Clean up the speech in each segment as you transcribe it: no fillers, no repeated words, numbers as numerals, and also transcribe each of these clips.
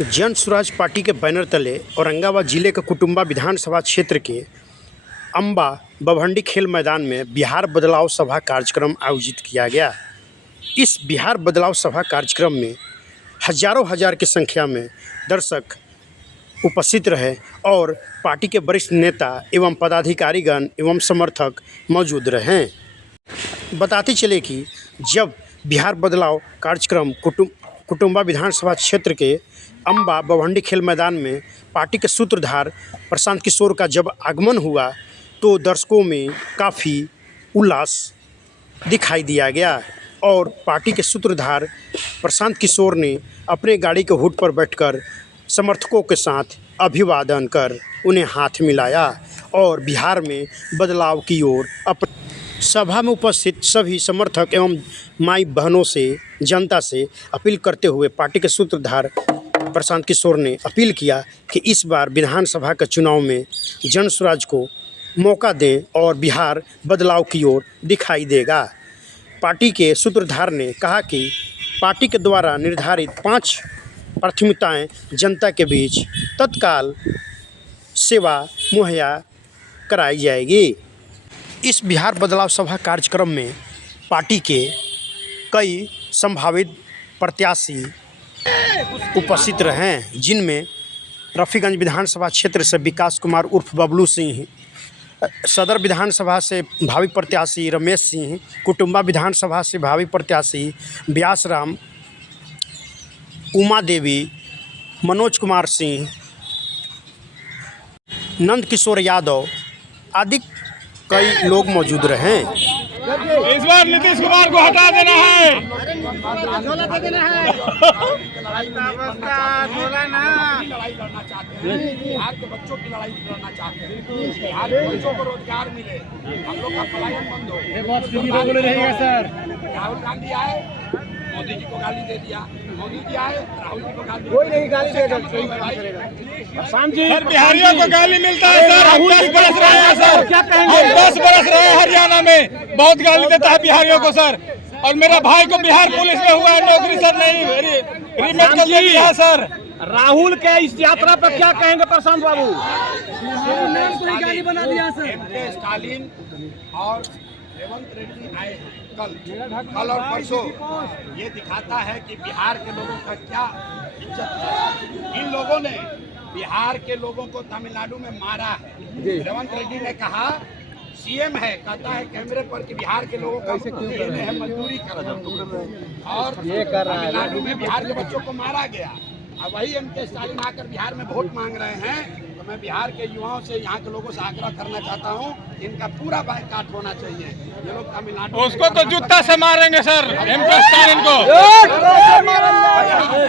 जन स्वराज पार्टी के बैनर तले औरंगाबाद जिले के कुटुंबा विधानसभा क्षेत्र के अम्बा बभंडी खेल मैदान में बिहार बदलाव सभा कार्यक्रम आयोजित किया गया। इस बिहार बदलाव सभा कार्यक्रम में हजारों हजार की संख्या में दर्शक उपस्थित रहे और पार्टी के वरिष्ठ नेता एवं पदाधिकारीगण एवं समर्थक मौजूद रहे। बताते चले कि जब बिहार बदलाव कार्यक्रम कुटुंबा विधानसभा क्षेत्र के अम्बा बभंडी खेल मैदान में पार्टी के सूत्रधार प्रशांत किशोर का जब आगमन हुआ तो दर्शकों में काफ़ी उल्लास दिखाई दिया गया और पार्टी के सूत्रधार प्रशांत किशोर ने अपने गाड़ी के हुड पर बैठकर समर्थकों के साथ अभिवादन कर उन्हें हाथ मिलाया और बिहार में बदलाव की ओर सभा में उपस्थित सभी समर्थक एवं माई बहनों से जनता से अपील करते हुए पार्टी के सूत्रधार प्रशांत किशोर ने अपील किया कि इस बार विधानसभा के चुनाव में जन स्वराज को मौका दें और बिहार बदलाव की ओर दिखाई देगा। पार्टी के सूत्रधार ने कहा कि पार्टी के द्वारा निर्धारित 5 प्राथमिकताएं जनता के बीच तत्काल सेवा मुहैया कराई जाएगी। इस बिहार बदलाव सभा कार्यक्रम में पार्टी के कई संभावित प्रत्याशी उपस्थित रहे, जिनमें रफीगंज विधानसभा क्षेत्र से विकास कुमार उर्फ बबलू सिंह, सदर विधानसभा से भावी प्रत्याशी रमेश सिंह, कुटुंबा विधानसभा से भावी प्रत्याशी व्यास राम, उमा देवी, मनोज कुमार सिंह, नंद किशोर यादव आदि कई लोग मौजूद रहे। इस बार नीतीश कुमार को हटा देना है। बिहार के बच्चों की लड़ाई लड़ना चाहते हैं, बिहार के बच्चों को रोजगार मिले, हम लोग का पलायन बंद हो। रहेगा सर। राहुल गांधी आए, मोदी जी को गाली दे दिया, मोदी जी आए, राहुल जी को गाली, कोई नहीं गाली देगा। सर बिहारियों को गाली मिलता है सर। हम 10 बरस रहे हैं सर, हम 10 बरस रहे हैं हरियाणा में, बहुत गाली देता है बिहारियों को सर। और मेरा भाई को बिहार पुलिस में हुआ है नौकरी सर, नहीं रिमेट कर लिया है सर। राहुल के इस यात्रा पर क्या कहेंगे प्रशांत बाबू? गाली बना दिया सर। स्टालिन और रेवंत रेड्डी आए कल और परसों, ये दिखाता है कि बिहार के लोगों का क्या इज्जत है। इन लोगों ने बिहार के लोगों को तमिलनाडु में मारा है। रेवंत रेड्डी ने कहा, सीएम है, कहता है कैमरे पर कि बिहार के लोगों का है मजदूरी कर और तमिलनाडु में बिहार के बच्चों को मारा गया। अब वही एमके स्टालिन आकर बिहार में वोट मांग रहे हैं, तो मैं बिहार के युवाओं से, यहाँ के लोगों से आग्रह करना चाहता हूँ, इनका पूरा बायकॉट होना चाहिए। ये लोग तमिलनाडु उसको तो जूता से मारेंगे सर, एमके स्टालिन को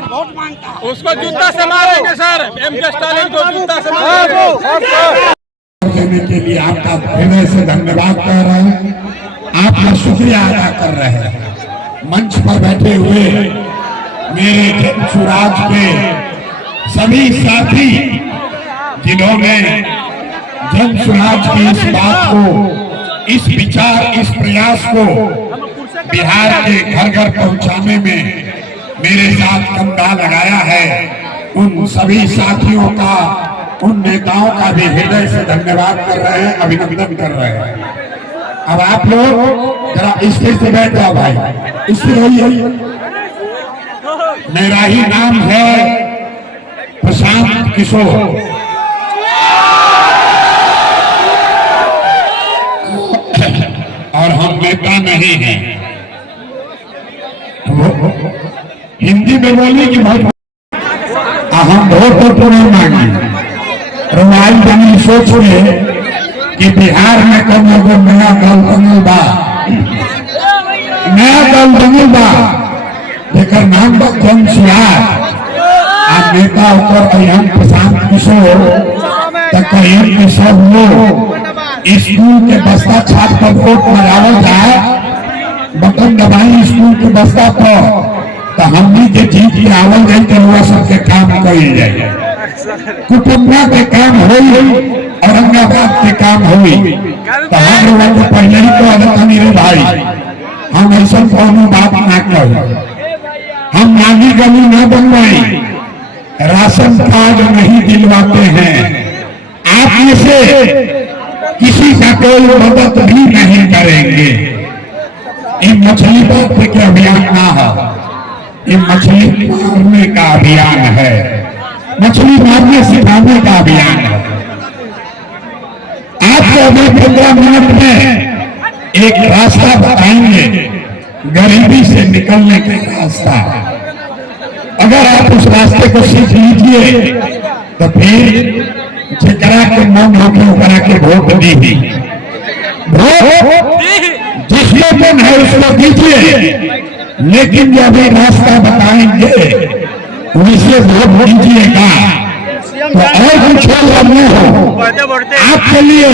वोट मांगता है, उसको जूता से मारेंगे सर, एमके स्टालिन को जूता से मारेंगे। देने के लिए आपका हृदय से धन्यवाद कर रहे हैं, आपका शुक्रिया अदा कर रहे हैं। मंच पर बैठे हुए मेरे जन स्वराज के सभी साथी जिन्होंने जन स्वराज की इस बात को, इस विचार, इस प्रयास को बिहार के घर घर पहुंचाने में मेरे साथ कंधा लगाया है, उन सभी साथियों का, उन नेताओं का भी हृदय से धन्यवाद कर रहे हैं, अभिनंदन कर रहे हैं। अब आप लोग जरा स्टेज पे बैठ जाओ भाई, इसलिए मेरा ही नाम है प्रशांत किशोर। और हम नेता नहीं हैं। हिंदी में बोली कि बहुत हम वोट तो नहीं मांगे, रुमाल बनी सोच रहे कि बिहार में कम एगो नया दल बनल बा, नया दल बनल बा जेकर नाम बा जन स्वराज। आ नेता ऊपर हम प्रशांत किशोर कहीं के सब लोग स्कूल के बस्ता छाप पर वोट लगावल जाए, बटन दबाई स्कूल के बस्ता पर, तो हमनी के जीत के आवल जाए तो हुआ सबके काम कही जाए। कुटुंबा के काम हुई, औरंगाबाद के काम हुई, तो हम लोगों को पहले ही तो आदत नहीं भाई, हम ऐसा कोनो बात ना कही, हम नाली गली न बनवाई, राशन कार्ड नहीं दिलवाते हैं, आप में से किसी का कोई मदद भी नहीं करेंगे। ये मछली बांधने के अभियान ना हो, ये मछली मारने का अभियान है, मछली मारने सिखाने का अभियान है। आपको अभी 15 मिनट में एक रास्ता बताएंगे, गरीबी से निकलने का रास्ता। अगर आप उस रास्ते को सीख लीजिए तो फिर जिकरा के मन होके उकरा के वोट दीजिए, वोट जिसको मन है उसको दीजिए, लेकिन जब ये रास्ता बताएंगे उसे वोट दीजिएगा तो और कुछ नहीं हो। आपके लिए,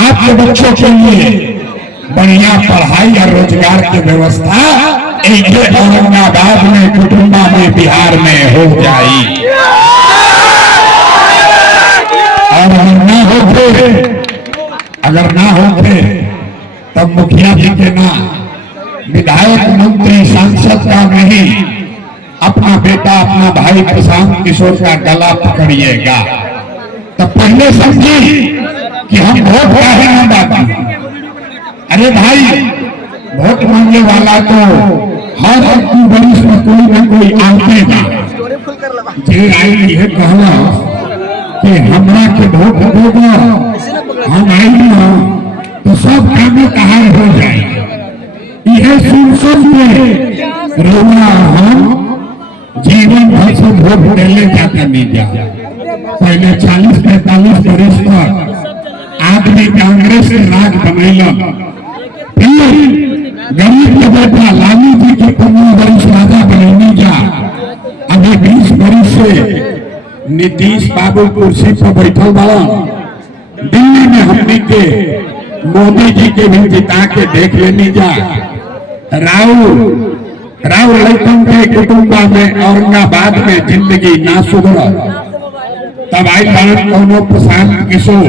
आपके बच्चों के लिए बढ़िया पढ़ाई और रोजगार की व्यवस्था एक औरंगाबाद में, कुटुंबा में, बिहार में हो जाएगी। और अगर ना होते तब मुखिया जी के ना, विधायक, मंत्री, सांसद का नहीं, अपना बेटा, अपना भाई प्रशांत किशोर का गला पकड़िएगा। तो पहले समझिए कि हम वोट काहे ना बांटे। अरे भाई, वोट मांगने वाला तो हर अपनी बरिश में कोई न कोई आते ना जे आई है कहना कि हमरा के वोट देगा, हम आई ना तो सब काम कहा हो जाए। यह सुन के रोना हम जीवन भर से वोट देने जाता नहीं जा। पहले 40-45 वर्ष तक आदमी कांग्रेस के राज बनैलन, फिर गरीब के बेटा लालू जी के 15 वर्ष राजा बनैनी जा। अभी 20 वर्ष से नीतीश बाबू कुर्सी पर बैठल बड़ा। दिल्ली में हमने के मोदी जी के भी जिता के देख लेनी जा। राव लखन के कुटुंबा में औरंगाबाद में जिंदगी ना सुधरा, तब आई बात कोनो प्रशांत किशोर,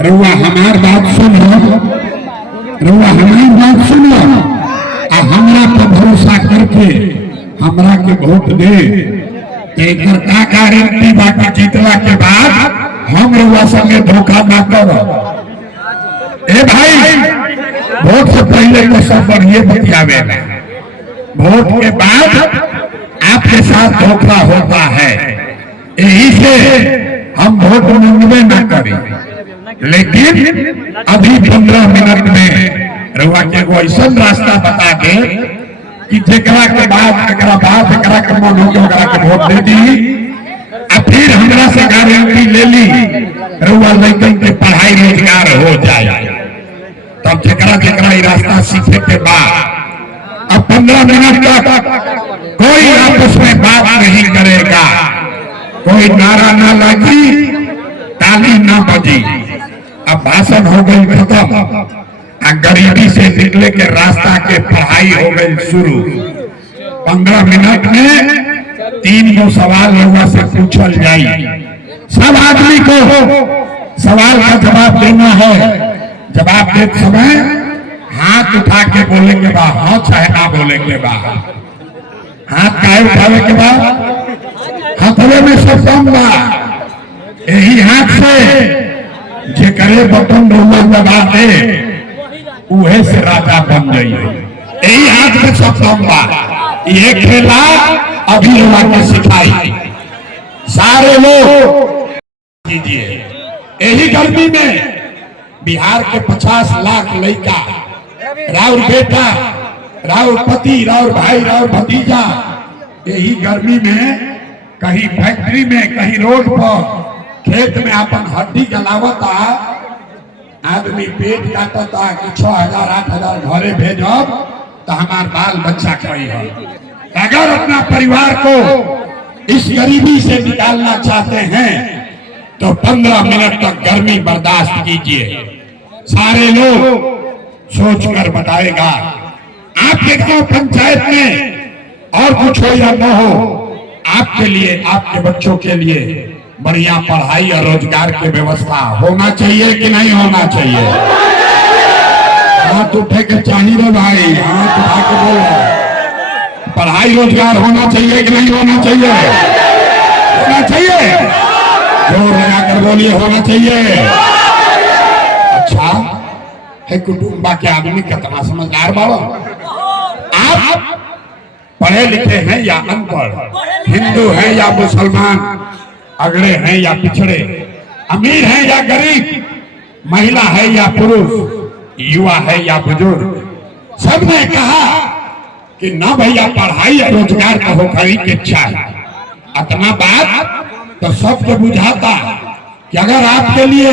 रुआ हमार बात सुनो, रुआ हमारी बात सुनो, हमरा पर भरोसा करके हमरा के वोट दे। एक का गारंटी बाकी जीतला के बाद हम रुआ संगे धोखा ना करो। ए भाई, वोट से पहले तो सब बढ़िया बतियावे, वोट के बाद आपके साथ धोखा होता है। यही से हम वोट मांगवे ना करें, लेकिन अभी 15 मिनट में रुआ के वो ऐसा रास्ता बता दे कि जेकरा के बाद एकरा के मन हो के वोट दे दी। फिर हमरा से गारंटी ले ली रुआ लड़कन के पढ़ाई रोजगार हो जाए। तब जेकरा रास्ता सीखे के बाद अब 15 मिनट तक कोई आपस में बात नहीं करेगा, कोई नारा ना लगी, ताली ना बजी। अब भाषण हो गई खत्म, गरीबी से निकले के रास्ता के पढ़ाई हो गई शुरू। 15 मिनट में 3 सवाल लोगों से पूछल जाई। सब आदमी को सवाल का जवाब देना है। जवाब देते समय हाथ उठा के बोले के बाद, हाँ चाहे ना बोले के बाद, हाथ काहे उठावे के बाद, हाथवे में सब दम बा। यही हाथ से जे करे बटन रोला दबा दे उहे से राजा बन गई। यही हाथ में सब दम बा। ये खेला अभी लोग के सिखाई। सारे लोग कीजिए। यही गर्मी में बिहार के 50 लाख लड़का, राउर बेटा, राउर पति, राउर भाई, राउर भतीजा, यही गर्मी में कहीं फैक्ट्री में, कहीं रोड पर, खेत में अपन हड्डी जलावता, आदमी पेट काटता कि 6,000-8,000 घरे भेजब तो हमार बाल बच्चा खाई है। अगर अपना परिवार को इस गरीबी से निकालना चाहते हैं तो 15 मिनट तक गर्मी बर्दाश्त कीजिए। सारे लोग सोच कर बताएगा। आपके गांव पंचायत में और कुछ हो या न हो, आपके लिए, आपके बच्चों के लिए बढ़िया पढ़ाई और रोजगार की व्यवस्था होना चाहिए कि नहीं होना चाहिए? हाथ उठे के चाहिए भाई, हाथ उठा के बोलो। पढ़ाई रोजगार होना चाहिए कि नहीं होना चाहिए? चाहिए? जोर लगाकर बोलिए, होना चाहिए। अच्छा है, कुटुंबा के आदमी कितना समझदार बाबा। आप पढ़े लिखे हैं या अनपढ़, हिंदू हैं या मुसलमान, अगड़े हैं या पिछड़े, अमीर हैं या गरीब, महिला है या पुरुष, युवा है या बुजुर्ग, सबने कहा कि ना भैया पढ़ाई या रोजगार का होकर की इच्छा है। इतना बात तो सबको बुझाता कि अगर आपके लिए,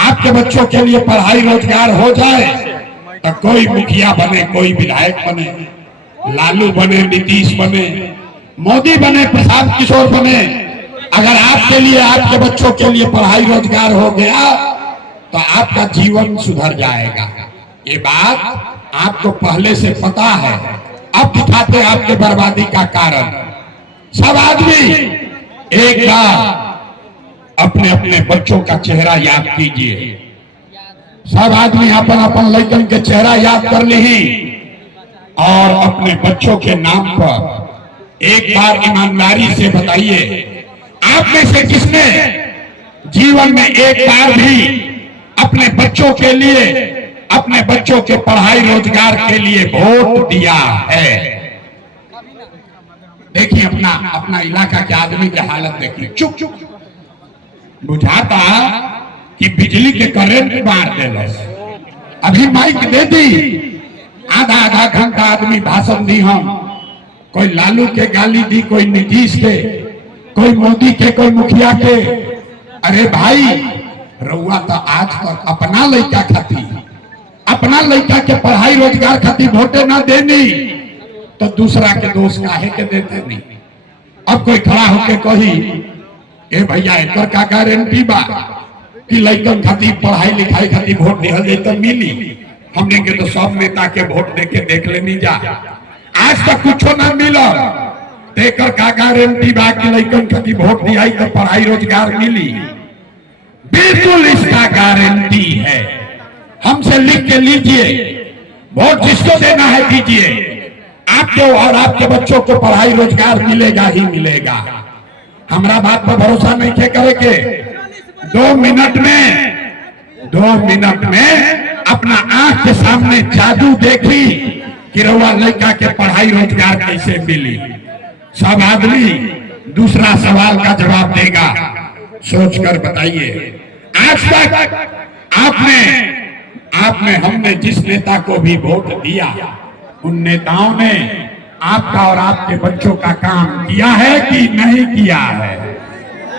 आपके बच्चों के लिए पढ़ाई रोजगार हो जाए तो कोई मुखिया बने, कोई विधायक बने, लालू बने, नीतीश बने, मोदी बने, प्रशांत किशोर बने, अगर आपके लिए, आपके बच्चों के लिए पढ़ाई रोजगार हो गया तो आपका जीवन सुधर जाएगा। ये बात आपको पहले से पता है। अब दिखाते आपके बर्बादी का कारण। सब आदमी एक बार अपने अपने बच्चों का चेहरा याद कीजिए। सब आदमी अपन अपन लड़कन के चेहरा याद कर ली और अपने बच्चों के नाम पर एक बार ईमानदारी से बताइए, आप में से किसने जीवन में एक बार भी अपने बच्चों के लिए, अपने बच्चों के पढ़ाई रोजगार के लिए वोट दिया है? देखिए अपना अपना इलाका के आदमी की हालत देखिए। चुप चुप बुझाता कि बिजली के करंट मार दे। अभी माइक दे दी, आधा आधा घंटा आदमी भाषण दी, हम कोई लालू के गाली दी, कोई नीतीश के, कोई मोदी के, कोई मुखिया के। अरे भाई रउआ तो आज तक अपना लड़का खाती, अपना लड़का के पढ़ाई रोजगार खाती वोटे ना देनी तो दूसरा के दोष काहे के देते नहीं। अब कोई खड़ा होके कही, ए भैया एकर का गारंटी बा कि लड़कन खाती पढ़ाई लिखाई खाती वोट दिहल जाए तो मिली। हमने के तो सब नेता के वोट दे के देख लेनी जा, आज तक कुछ ना मिला। एकर का गारंटी बा कि लड़कन खाती वोट दिया तो पढ़ाई रोजगार मिली? बिल्कुल इसका गारंटी है। हमसे लिख के लीजिए, वोट जिसको देना है दीजिए, आपको और आपके बच्चों को पढ़ाई रोजगार मिलेगा ही मिलेगा। हमारा बात पर भरोसा नहीं थे करे के 2 मिनट में अपना आंख के सामने जादू देखी कि रउआ लड़का के पढ़ाई रोजगार कैसे मिली। सब आदमी दूसरा सवाल का जवाब देगा, सोचकर बताइए। आज तक आपने हमने जिस नेता को भी वोट दिया, उन नेताओं ने आपका और आपके बच्चों का काम किया है कि नहीं किया है?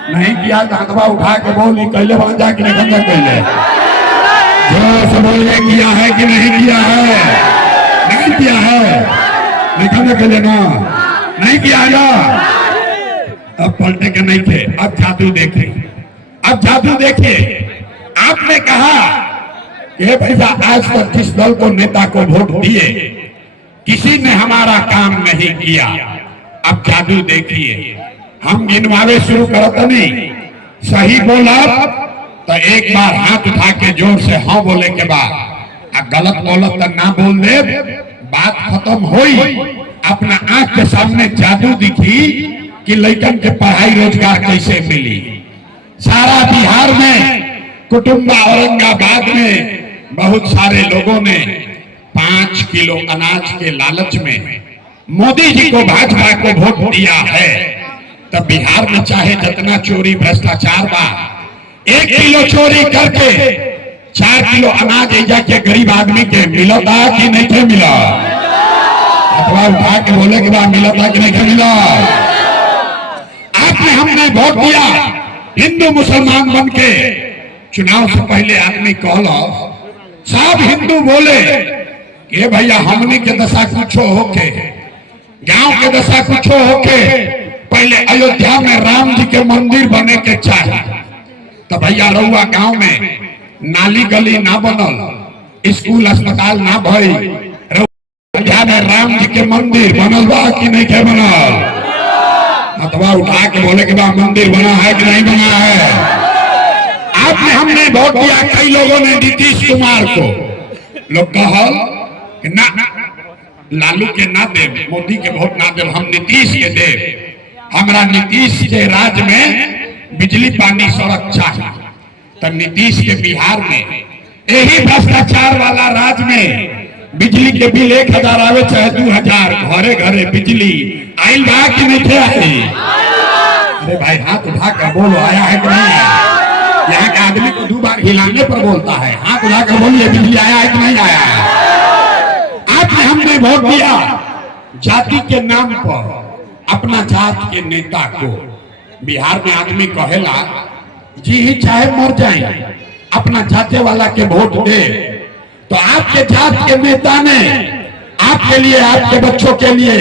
नहीं किया तो हाथवा उठा के बोली, कहले बन जा कि नहीं कहले, जोर से बोलिए, किया है कि नहीं किया है? नहीं किया है, नहीं कहले ना, नहीं किया ना। अब पलटे के नहीं थे, अब जादू देखे, अब जादू देखिए। आपने कहा कि भैया आज तक जिस दल को, नेता को वोट दिए, किसी ने हमारा काम नहीं किया। अब जादू देखिए, हम गिनवावे शुरू करत नहीं, सही बोला तो एक बार हाथ उठा के जोर से हाँ बोले के बाद, गलत बोलत तो ना बोल दे, बात खत्म हुई। अपना आंख के सामने जादू दिखी कि लड़कन के पढ़ाई रोजगार कैसे मिली। सारा बिहार में, कुटुंबा औरंगाबाद में बहुत सारे लोगों ने 5 किलो अनाज के लालच में मोदी जी को, भाजपा को वोट दिया है। तब बिहार में चाहे जितना चोरी भ्रष्टाचार बा, 1 किलो चोरी करके 4 किलो अनाज एजा के गरीब आदमी के मिलता कि नहीं के मिला? अथवा उठा के बोले कि बा मिलता कि नहीं के मिला? आपने हमने वोट दिया, हिंदू मुसलमान बन के चुनाव से पहले आदमी कहला, सब हिंदू बोले कि भैया हमने के दशा कुछ होके, गांव के दशा कुछ होके, पहले अयोध्या में राम जी के मंदिर बने के चाहिए। तो भैया रउआ गांव में नाली गली ना बनल, स्कूल अस्पताल ना भई, अयोध्या में राम जी के मंदिर बनल बा कि नहीं के बनल? अथवा उठा के बोले कि बा मंदिर बना है कि नहीं बना है? आपने हमने वोट दिया, कई लोगों ने नीतीश कुमार को, लोग कहल ना लालू के ना दे, मोदी के वोट ना दे, हम नीतीश के दे। हमरा नीतीश के राज में बिजली पानी सड़क चाहिए, तो नीतीश के बिहार में यही भ्रष्टाचार वाला राज में बिजली के बिल 1000 आवे चाहे 2000, घरे घरे बिजली आइल बा कि नहीं थे आई? अरे भाई हाथ उठा कर बोलो, आया है कि नहीं आया? यहाँ के आदमी को 2 बार हिलाने पर बोलता है, हाथ उठा कर बोलिए बिजली आया है कि नहीं आया? आपने हमने वोट दिया जाति के नाम पर, अपना जात के नेता को। बिहार में आदमी कहेला जी ही चाहे मर जाए अपना जाते वाला के वोट दे, तो आपके जात के नेता ने आपके लिए, आपके बच्चों के लिए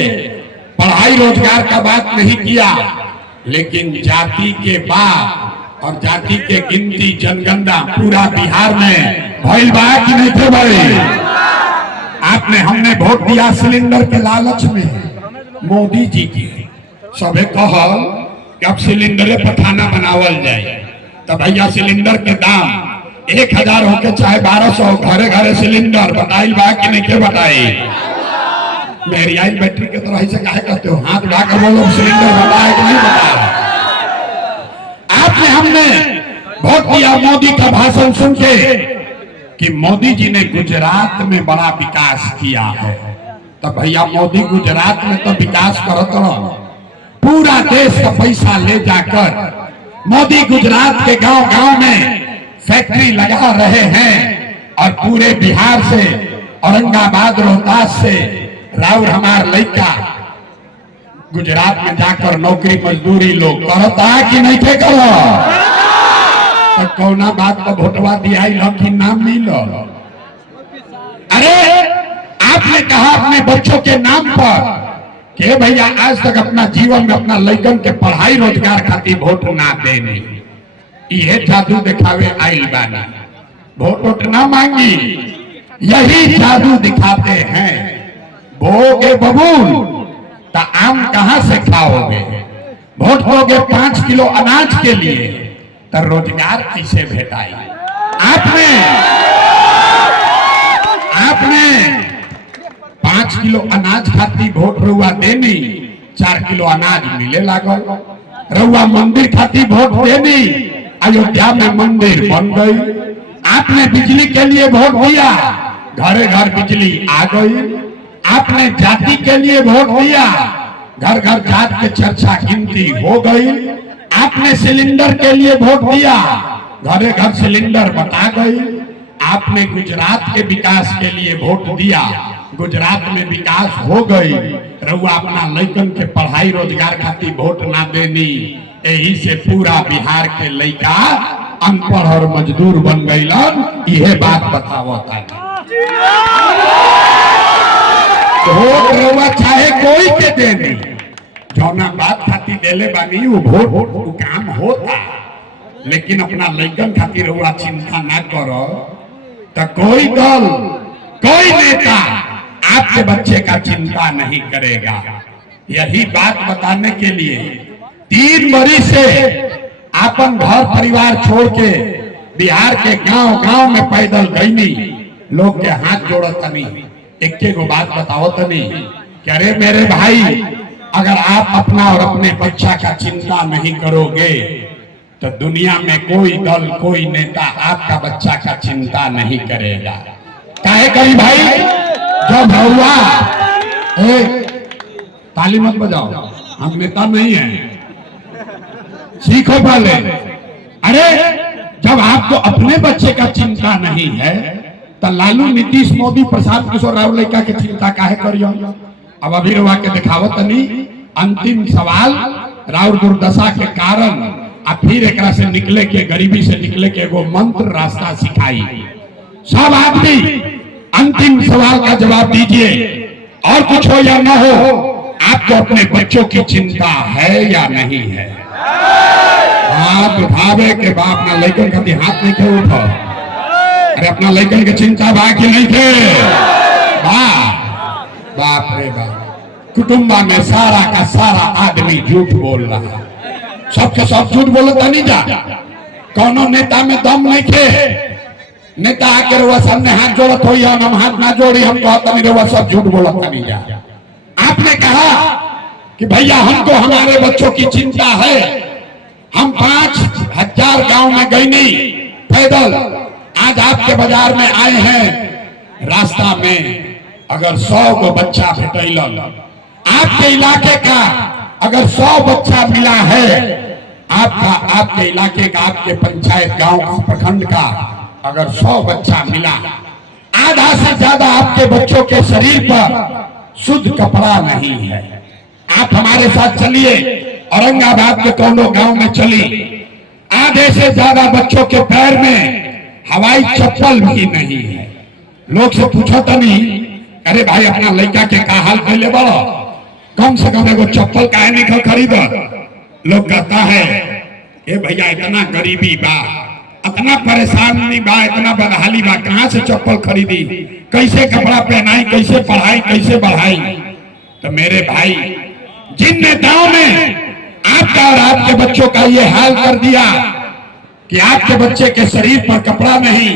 पढ़ाई रोजगार का बात नहीं किया, लेकिन जाति के बात और जाति के गिनती जनगणना पूरा बिहार में भइल बा कि नहीं थे भाई? आपने हमने वोट दिया सिलेंडर के लालच में मोदी जी की। सबे कहल कि अब सिलेंडरे पर खाना बनावल जाए, तो भैया सिलेंडर के दाम 1000 होके चाहे 1200, घरे घरे सिलेंडर बताइल बा कि नहीं के बताई? मेरी आई बैटरी के तरह से काहे कहते हो? हाथ उठाकर बोलो सिलेंडर बताए कि नहीं बताया? आपने हमने वोट दिया मोदी का भाषण सुन के कि मोदी जी ने गुजरात में बड़ा विकास किया है, तो भैया मोदी गुजरात में तो विकास करत रहो, पूरा देश का पैसा ले जाकर मोदी गुजरात के गांव गांव में फैक्ट्री लगा रहे हैं, और पूरे बिहार से, औरंगाबाद, रोहतास से राउर हमार लड़का गुजरात में जाकर नौकरी मजदूरी लोग करता कि नहीं थे करो? तो कौना बात को वोटवा दिया कि नाम मिलो? अरे आपने कहा अपने बच्चों के नाम पर कि भैया आज तक अपना जीवन में अपना लड़कन के पढ़ाई रोजगार खातिर वोट ना देने, ये जादू दिखावे आइल बानी, वोट ना मांगी, यही जादू दिखाते हैं। बोगे बबूल तो आम कहां से खाओगे? वोट दोगे 5 किलो अनाज के लिए, तो रोजगार कैसे भेटाई? आपने 5 किलो अनाज खाती वोट रुआ देनी, 4 किलो अनाज मिले लागल। रुआ मंदिर खाती वोट देनी, अयोध्या में मंदिर बन गई। आपने बिजली के लिए वोट दिया, घरे घर बिजली आ गई। आपने जाति के लिए वोट दिया, घर घर जात के चर्चा गिनती हो गई। आपने सिलेंडर के लिए वोट दिया, घरे घर सिलेंडर बता गई। आपने गुजरात के विकास के लिए वोट दिया, गुजरात में विकास हो गई। रहुआ अपना लड़कन के पढ़ाई रोजगार खातिर वोट ना देनी, यही से पूरा बिहार के लड़का अनपढ़ और मजदूर बन गईलन। यह बात बतावता है। वोट रहुआ चाहे कोई के देनी, जौना बात खातिर देले बानी वो वोट काम होता, लेकिन अपना लड़कन खातिर रहुआ चिंता ना करो, तो कोई दल, कोई नेता आपके बच्चे का चिंता नहीं करेगा। यही बात बताने के लिए 3 बरिस से अपन घर परिवार छोड़ के बिहार के गांव गांव में पैदल गईनी, लोग के हाथ जोड़त तनी, एक गो बात बताओ तनी कि अरे मेरे भाई, अगर आप अपना और अपने बच्चा का चिंता नहीं करोगे तो दुनिया में कोई दल, कोई नेता आपका बच्चा का चिंता नहीं करेगा। काहे करी भाई? जब हुआ, ताली मत बजाओ, हम नेता नहीं हैं, सीखो पहले। अरे जब आपको अपने बच्चे का चिंता नहीं है तो लालू, नीतीश, मोदी, प्रशांत किशोर राव लड़का के चिंता काहे करियो? अब अभी रवा के दिखावत नहीं। अंतिम सवाल, राउर दुर्दशा के कारण आ फिर एकरा से निकले के, गरीबी से निकले के एगो मंत्र रास्ता सिखाई। सब आदमी अंतिम सवाल का जवाब दीजिए, और कुछ हो या ना हो, आपको अपने बच्चों की चिंता है या नहीं है? हाथ उठावे के बाप अपना लड़कन का हाथ नहीं थे उठो। अरे अपना लड़कन की चिंता बाकी नहीं थे? बाप रे बाप, कुटुंबा में सारा का सारा आदमी झूठ बोल रहा है, सबके सब झूठ बोलता नहीं जा। कौनो नेता में दम नहीं थे। नेता आके रहुआ सामने हाथ जोड़त हो, हम हाथ ना जोड़ी, हम कहता नहीं रहुआ सब झूठ बोलता नहीं जा। आपने कहा कि भैया हमको हमारे बच्चों की चिंता है। हम 5000 गांव में गए नहीं पैदल, आज आपके बाजार में आए हैं। रास्ता में अगर 100 को बच्चा भेटल, आपके इलाके का अगर 100 बच्चा मिला है, आपके इलाके का, आपके पंचायत गांव का, प्रखंड का अगर 100 बच्चा मिला, आधा से ज्यादा आपके बच्चों के शरीर पर शुद्ध कपड़ा नहीं है। आप हमारे साथ चलिए, औरंगाबाद के कोनो गांव में चली, आधे से ज्यादा बच्चों के पैर में हवाई चप्पल भी नहीं है। लोग से पूछो तो नहीं, अरे भाई अपना लड़का के का हाल पहले बढ़ो, कम से कम एगो चप्पल काहे नहीं खरीद। लोग कहता है ए भैया इतना गरीबी बा, इतना परेशानी बा, इतना बदहाली बा, कहां से चप्पल खरीदी, कैसे कपड़ा पहनाई, कैसे पढ़ाई, कैसे बढ़ाई। तो मेरे भाई, जिन नेताओं ने आपका और आपके बच्चों का ये हाल कर दिया कि आपके बच्चे के शरीर पर कपड़ा नहीं,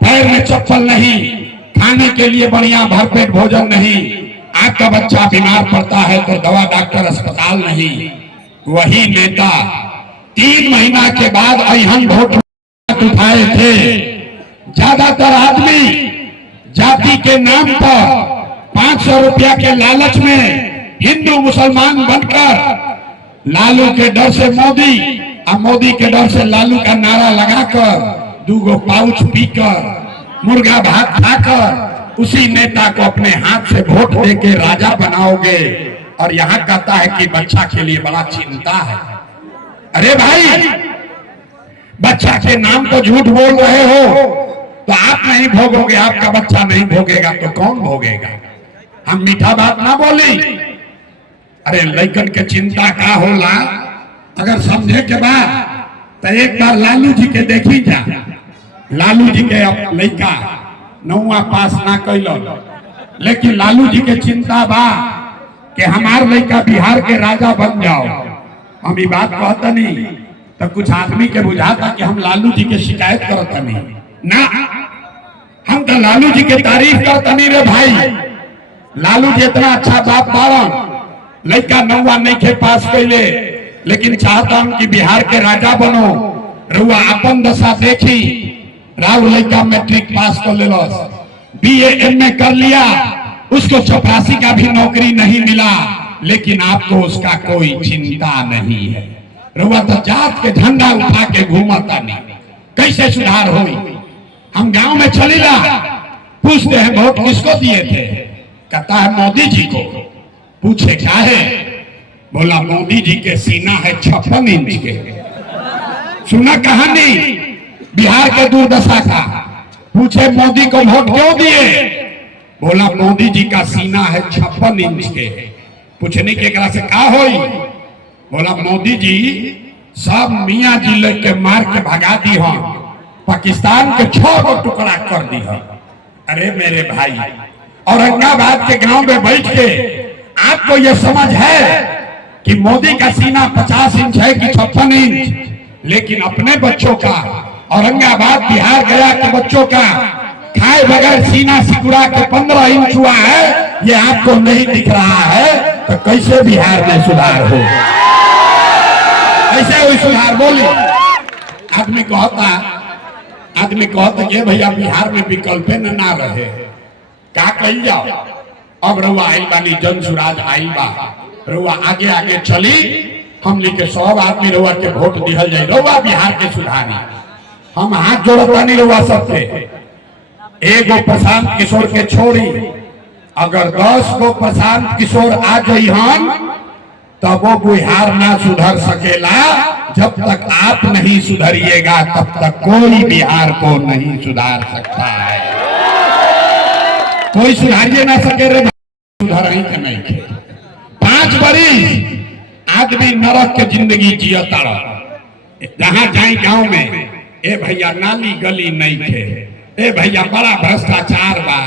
पैर में चप्पल नहीं, खाने के लिए बढ़िया भरपेट भोजन नहीं, आपका बच्चा बीमार पड़ता है तो दवा डॉक्टर अस्पताल नहीं, वही नेता 3 महीना के बाद अहम वोट उठाए थे। ज्यादातर आदमी जाति के नाम पर 500 रुपया के लालच में हिंदू मुसलमान बनकर लालू के डर से मोदी और मोदी के डर से लालू का नारा लगाकर 2 पाउच पीकर मुर्गा भात खाकर उसी नेता को अपने हाथ से वोट देके राजा बनाओगे, और यहाँ कहता है कि बच्चा के लिए बड़ा चिंता है। अरे भाई, बच्चा के नाम तो झूठ बोल रहे हो, तो आप नहीं भोगोगे, आपका बच्चा नहीं भोगेगा तो कौन भोगेगा। हम मीठा बात ना बोली। अरे लड़कन के चिंता का होला, अगर समझे के बाद तो एक बार लालू जी के देखी जा। लालू जी के लड़का 9वां पास ना कैलो, लेकिन लालू जी के चिंता बा कि हमार लड़का बिहार के राजा बन जाओ। हम ये बात कहता नहीं तो कुछ आदमी के बुझाता कि हम लालू जी के शिकायत करता नहीं ना, हम तो लालू जी के तारीफ करता नहीं रे भाई। लालू जी इतना अच्छा बाप बारन, लड़का 9वां नहीं के पास कैले, लेकिन चाहता हूं कि बिहार के राजा बनो। रुआ अपन दशा देखी, राव लड़का मैट्रिक पास कर ले, BA MA कर लिया, उसको चपरासी का भी नौकरी नहीं मिला, लेकिन आपको उसका कोई चिंता नहीं है। रुआ तो जात के झंडा उठा के घूमता नहीं, कैसे सुधार होई। हम गांव में चलीला, पूछते हैं वोट किसको दिए थे, कहता है मोदी जी को। पूछे क्या है, बोला मोदी जी के सीना है 56 इंच के। सुना कहानी बिहार के दुर्दशा का। पूछे मोदी को वोट क्यों दिए, बोला मोदी जी का सीना है 56 इंच के। पूछने के करा से का होई, बोला मोदी जी सब मियां जिले के मार के भगा दी हो, पाकिस्तान के 6 को टुकड़ा कर दी हो। अरे मेरे भाई, औरंगाबाद के गांव में बैठ के आपको यह समझ है कि मोदी का सीना 50 इंच है कि 56 इंच, लेकिन अपने बच्चों का, औरंगाबाद बिहार गया के बच्चों का खाए बगैर सीना सिकुड़ा के 15 इंच हुआ है, ये आपको नहीं दिख रहा है, तो कैसे बिहार में सुधार हो, कैसे हुई सुधार। बोली आदमी कहता कि भैया बिहार में विकल्प ना रहे, का कही जाओ। अब रुआ आइल बानी, जन सुराज आइल बा, रुआ आगे आगे चली, हमने के 100 आदमी रुआ के वोट दिहल जाए, रुआ बिहार के सुधारी। हम हाथ जोड़ता नहीं रुआ सबके, एगो प्रशांत किशोर के छोड़ी, अगर 10 को प्रशांत किशोर आ जाई हम, तब वो बिहार ना सुधर सकेला। जब तक आप नहीं सुधरिएगा तब तक कोई बिहार को नहीं सुधार सकता है। कोई सुधारिए ना सके रे, सुधर ही के नहीं खे। 5 बरिस आदमी नरक के जिंदगी जियता, जहां जाए गांव में, ए भैया नाली गली नहीं थे, ए भैया बड़ा भ्रष्टाचार बा,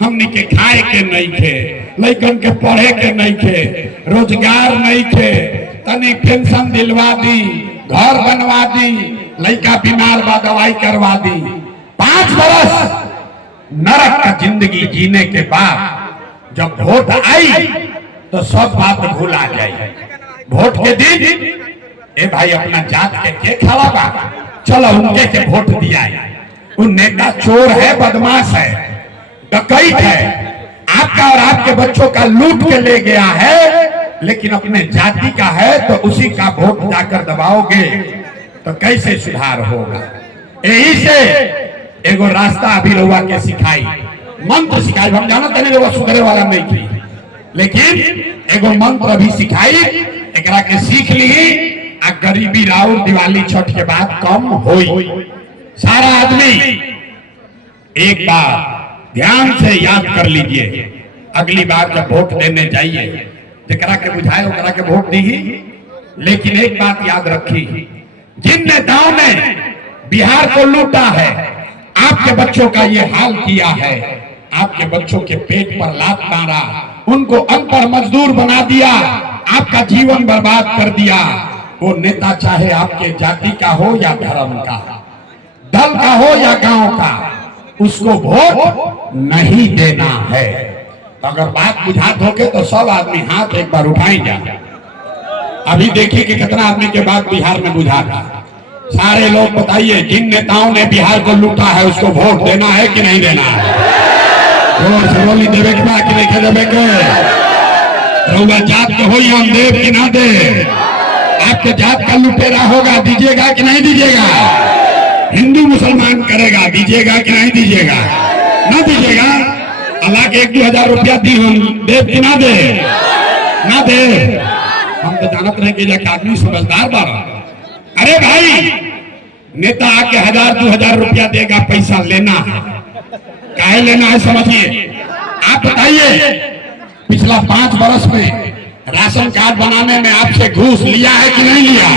हमनी के खाए के नहीं थे, लड़कन के पढ़े के नहीं थे, रोजगार नहीं थे, तनी पेंशन दिलवा दी, घर बनवा दी, लड़का बीमार बा दवाई करवा दी। 5 बरस नरक का जिंदगी जीने के बाद जब वोट आई तो सब बात भूला जाए। वोट के दिन ए भाई अपना जात के खड़ा बा, चलो उनके के वोट दिया है। वो नेता चोर है, बदमाश है, डकैत है, आपका और आपके बच्चों का लूट के ले गया है, लेकिन अपने जाति का है तो उसी का वोट जाकर दबाओगे तो कैसे सुधार होगा। यही से एगो रास्ता अभी रउआ के सिखाई, मंत्र सिखाई। हम जानते नहीं रउआ सुधरे वाला नहीं की, लेकिन एगो मंत्र अभी सिखाई, एकरा के सीख ली। आ गरीबी राउर दिवाली छठ के बाद कम होई। सारा आदमी एक बार ध्यान से याद कर लीजिए, अगली बार जब वोट देने जाइए जरा के बुझाए ओकरा के वोट दी। लेकिन एक बात याद रखी, जिन नेताओं ने बिहार को लूटा है, आपके बच्चों का ये हाल किया है, आपके बच्चों के पेट पर लात मारा, उनको अनपढ़ मजदूर बना दिया, आपका जीवन बर्बाद कर दिया, वो नेता चाहे आपके जाति का हो या धर्म का, दल का हो या गांव का, उसको वोट नहीं देना है। अगर बात बुझात होके तो सब आदमी हाथ एक बार उठाई जा। अभी देखिए कि कितना आदमी के बात बिहार में बुझाता। सारे लोग बताइए, जिन नेताओं ने बिहार को लूटा है उसको वोट देना है कि नहीं देना है? जोर से बोली, देवे कि नहीं देवे के? रउआ जात के हो हम देव कि ना दे? आपके जात का लुटेरा होगा, दीजिएगा कि नहीं दीजिएगा? हिंदू मुसलमान करेगा, दीजिएगा कि नहीं दीजिएगा? ना दीजिएगा? अल्लाह के 1-2 रुपया दी हम देव कि ना दे? ना दे। हम तो जानत रहे कि आदमी समझदार बारा। अरे भाई, नेता आके 1000-2000 रुपया देगा, पैसा लेना है, काहे लेना है समझिए। आप बताइए, पिछला 5 वर्ष में राशन कार्ड बनाने में आपसे घूस लिया है कि नहीं लिया?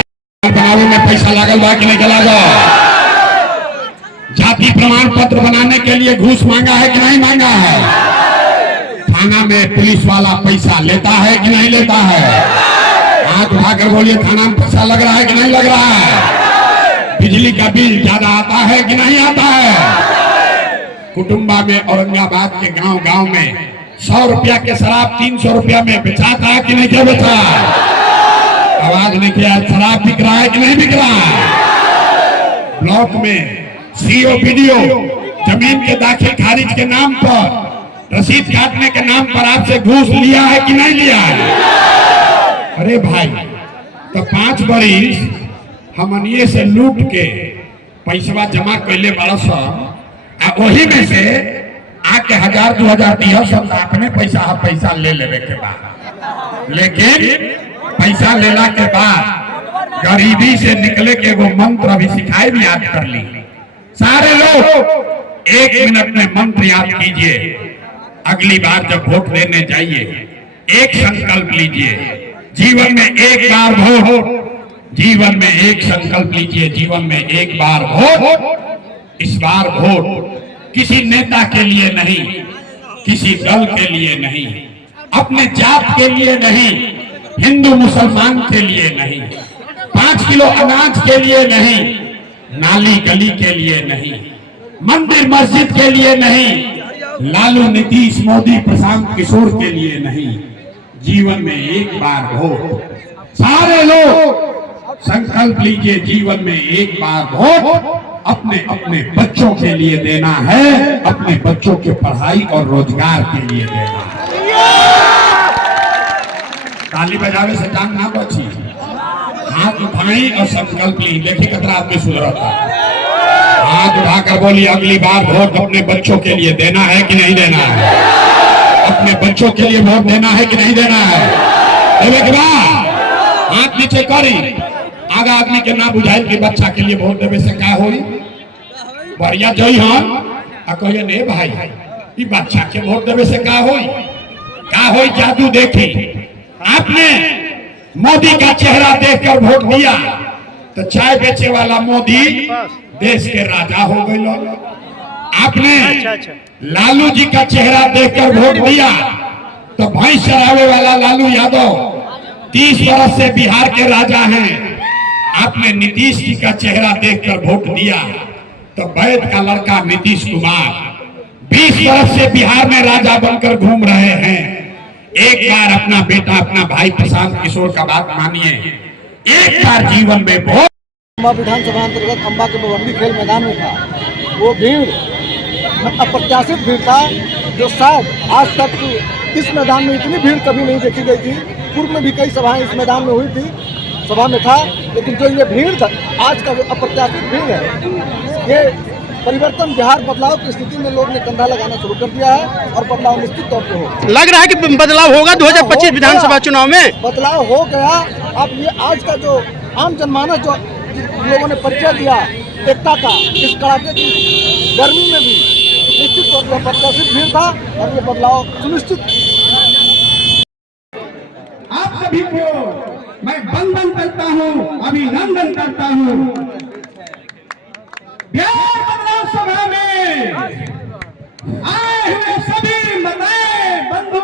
बनाने में पैसा लागल बा कि नहीं लागल? जाति प्रमाण पत्र बनाने के लिए घूस मांगा है कि नहीं मांगा है? थाना में पुलिस वाला पैसा लेता है कि नहीं लेता है? हाथ उठाकर बोलिए, थाना में पैसा लग रहा है कि नहीं लग रहा है? बिजली का बिल ज्यादा आता है कि नहीं आता है? कुटुंबा में औरंगाबाद के गांव गांव में 100 रुपया के शराब 300 रुपया में बेचाता है कि नहीं क्या बेचा? आवाज नहीं किया। शराब बिक रहा है कि नहीं बिक रहा है? ब्लॉक में सीओ वीडियो जमीन के दाखिल खारिज के नाम पर, रसीद काटने के नाम पर आपसे घूस लिया है कि नहीं लिया है? अरे भाई, तो 5 बरिस हमनिए से लूट के पैसा जमा कैले बरस, वही में से आके 1000-2000 दिया, सब अपने पैसा ले लेवे के बाद। लेकिन पैसा लेला के बाद गरीबी से निकले के वो मंत्र अभी सिखाए भी याद कर ली। सारे लोग 1 मिनट में मंत्र याद कीजिए। अगली बार जब वोट देने जाइए, एक संकल्प लीजिए, जीवन में एक बार वोट, जीवन में एक संकल्प लीजिए, जीवन में एक बार वोट। इस बार वोट किसी नेता के लिए नहीं, किसी दल के लिए नहीं, अपने जात के लिए नहीं, हिंदू मुसलमान के लिए नहीं, 5 किलो अनाज के लिए नहीं, नाली गली के लिए नहीं, मंदिर मस्जिद के लिए नहीं, लालू नीतीश मोदी प्रशांत किशोर के लिए नहीं, जीवन में एक बार वोट। सारे लोग संकल्प लीजिए, जीवन में एक बार वोट अपने अपने बच्चों के लिए देना है, अपने बच्चों के पढ़ाई और रोजगार के लिए देना है। ताली बजावे से जान ना बची, हाथ उठाई और संकल्प ली। देखिए कितना आदमी सुधरता। हाथ उठाकर बोली, अगली बार वोट अपने बच्चों के लिए देना है कि नहीं देना है? अपने बच्चों के लिए वोट देना है कि नहीं देना है? हाथ नीचे करी। आगा आदमी के ना बुझाई कि बच्चा के लिए वोट देवे से क्या होई? बढ़िया जोई हम आ कहिए ने भाई, ई बच्चा के वोट देवे से क्या होई? क्या होई? जादू देखी। आपने मोदी का चेहरा देखकर वोट दिया तो चाय बेचे वाला मोदी देश के राजा हो गए। आपने लालू जी का चेहरा देखकर वोट दिया तो भैंस चरावे वाला लालू यादव 30 वर्ष से बिहार के राजा हैं। आपने नीतीश जी का चेहरा देखकर वोट दिया तो वैद का लड़का नीतीश कुमार 20 वर्ष से बिहार में राजा बनकर घूम रहे हैं। एक बार अपना बेटा, अपना भाई प्रशांत किशोर का बात मानिए। एक बार जीवन में बहुत अम्बा विधानसभा अंतर्गत अम्बा के बवंडी खेल मैदान में था। वो भीड़ अप्रत्याशित भीड़ था, जो शायद आज तक इस मैदान में इतनी भीड़ कभी नहीं देखी गई थी। पूर्व में भी कई सभाएं इस मैदान में हुई थी, सभा में था, लेकिन जो ये भीड़ था, आज का जो अप्रत्याशित भीड़ है, ये परिवर्तन बिहार बदलाव की स्थिति में लोग ने कंधा लगाना शुरू कर दिया है और बदलाव निश्चित तौर पे हो। लग रहा है कि बदलाव होगा 2025 विधानसभा चुनाव में। बदलाव हो गया। अब ये आज का जो आम जनमानस जो लोगों ने परिचय दिया एकता का, इस कड़ाके की गर्मी में भी निश्चित तौर पर प्रत्याशित भीड़ था और ये बदलाव सुनिश्चित। आप सभी को मैं वंदन करता हूँ, अभिनंदन करता हूँ। बिहार बदलाव सभा में आए हुए सभी मताए बंधु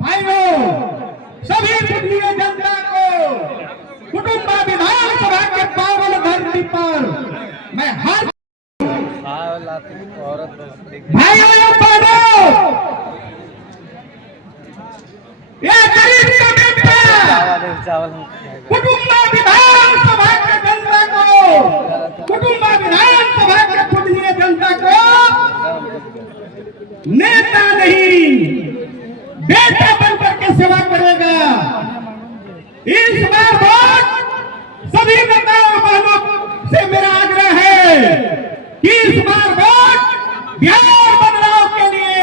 भाइयों, सभी पूजनीय जनता को कुटुंबा विधानसभा के पावन धरती पर मैं हाथ भाइयों बहनों, ये गरीब का बेटा कुटुंबा विधानसभा के जनता को, कुटुंबा विधानसभा के पूजनीय जनता को नेता नहीं बेटा बनकर के सेवा करेगा। इस बार वोट सभी नेताओं बहनों से मेरा आग्रह है कि इस बार वोट बिहार बदलाव के लिए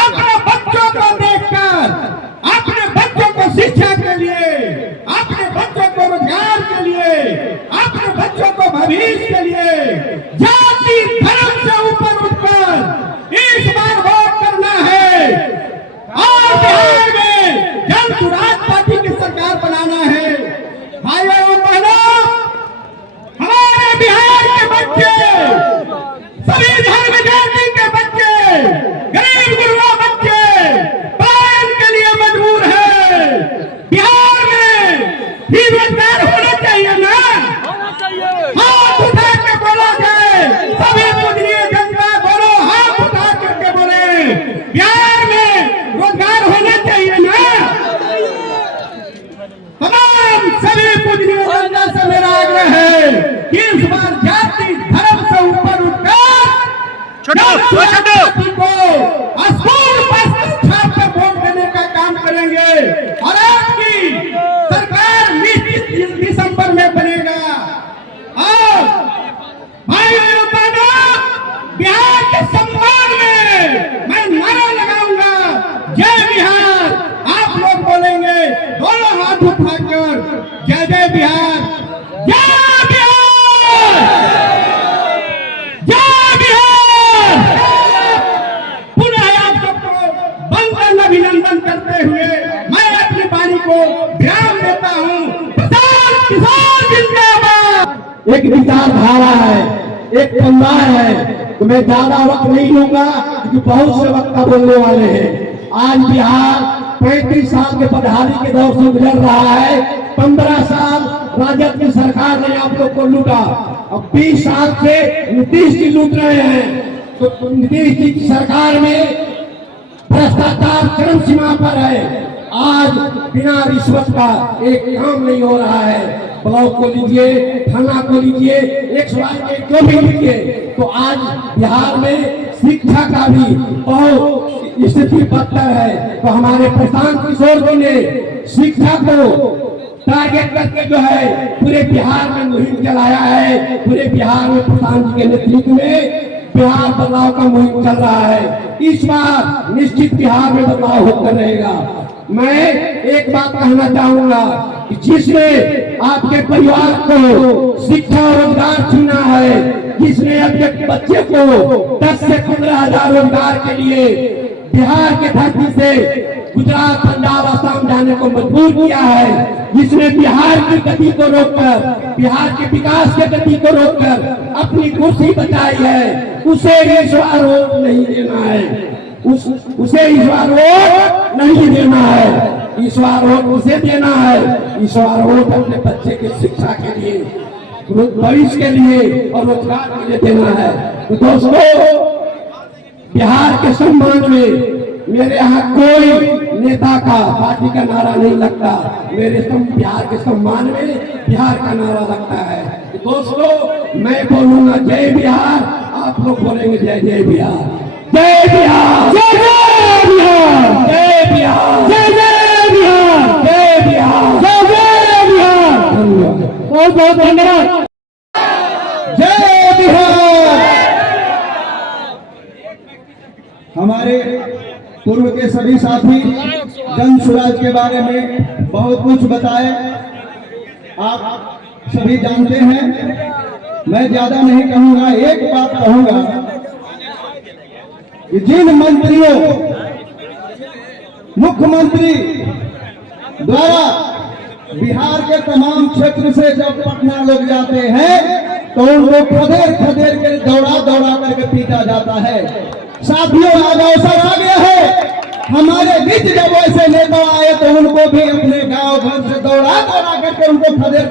अपने बच्चों को देखकर, अपने बच्चों को शिक्षा के लिए, अपने बच्चों को रोजगार के लिए, अपने बच्चों को भविष्य के लिए जाति धर्म से ऊपर उठकर इस बार वोट करना है और बिहार में जन सुराज पार्टी की सरकार बनाना है। भाइयों बहनों, हमारे बिहार के बच्चे, सभी धर्म जाति के बच्चे, गरीब गुरुआ बच्चे पलायन के लिए मजबूर है। बिहार में भी रोजगार होना चाहिए ना, हाथ उठा के बोला जाए, सभी पूजनीय जनता बोलो, हाथ उठा करके बोले, बिहार में रोजगार होना चाहिए ना। तमाम सभी पूजनीय जनता से मेरा आग्रह है कि इस बार जाति धर्म से ऊपर उठकर को स्कूल बस छाप कर वोट देने का काम करेंगे और आपकी सरकार निश्चित दिसंबर में बनेगा। और भाइयों बहनों, बिहार के सम्मान में मैं नारा लगाऊंगा, जय बिहार। आप लोग बोलेंगे दोनों हाथ उठाकर, जय जय बिहार, जय बिहार, जय बिहार। पुनः आप सबको वंदन अभिनंदन करते हुए मैं अपनी वाणी को विराम देता हूँ। प्रशांत किशोर जिंदाबाद। एक विचारधारा है, एक परिवार है, तो मैं ज्यादा वक्त नहीं लूंगा क्योंकि बहुत से वक्ता बोलने वाले हैं। आज बिहार 35 साल के बदहाली के दौर से गुजर रहा है। 15 साल राजद की सरकार ने आप लोग को लूटा, अब 20 साल से नीतीश जी लूट रहे हैं। तो नीतीश जी की सरकार में भ्रष्टाचार चरम सीमा पर है। आज बिना रिश्वत का एक काम नहीं हो रहा है। ब्लॉक को लीजिए, थाना को लीजिए, एक जो भी लीजिए, तो आज बिहार में शिक्षा का भी बहुत स्थिति बदतर है। तो हमारे प्रशांत किशोर जी ने शिक्षा को टारगेट करके जो है पूरे बिहार में मुहिम चलाया है। पूरे बिहार में प्रशांत जी के नेतृत्व में बिहार बदलाव का मुहिम चल रहा है। इस बार निश्चित बिहार में बदलाव होकर रहेगा। मैं एक बात कहना चाहूंगा कि जिसने आपके परिवार को शिक्षा और रोजगार छीना है, जिसने अपने बच्चे को 10 से 15 हजार रोजगार के लिए बिहार के धरती से गुजरात, पंजाब, असम जाने को मजबूर किया है, जिसने बिहार की गति को रोककर, बिहार के विकास के गति को रोककर अपनी कुर्सी बचाई है, उसे इस बार वोट नहीं देना है। उसे इस बार वोट नहीं देना है। इस बार वोट उसे देना है। इस बार वोट अपने बच्चे की शिक्षा के लिए, भविष्य के लिए और रोजगार के लिए देना है। तो दोस्तों, बिहार के सम्मान में मेरे यहाँ कोई नेता का पार्टी का नारा नहीं लगता, मेरे बिहार के सम्मान में बिहार का नारा लगता है। दोस्तों मैं बोलूंगा जय बिहार, आप लोग बोलेंगे जय जय बिहार, जय बिहार, जय जय बिहार, जय बिहार, जय जय बिहार, जय बिहार, जय जय बिहार। बहुत बहुत धन्यवाद। जय बिहार। हमारे पूर्व के सभी साथी जन स्वराज के बारे में बहुत कुछ बताए, आप सभी जानते हैं। मैं ज्यादा नहीं कहूंगा, एक बात कहूंगा कि जिन मंत्रियों मुख्यमंत्री द्वारा बिहार के तमाम क्षेत्र से जब पटना लोग जाते हैं तो उनको खदेड़ खदेड़ के दौड़ा दौड़ा करके पीटा जाता है। साथियों आज अवसर आ गया है, हमारे बीच जब ऐसे नेता आए तो उनको भी अपने गांव घर से दौड़ा दौड़ा करके उनको खदेड़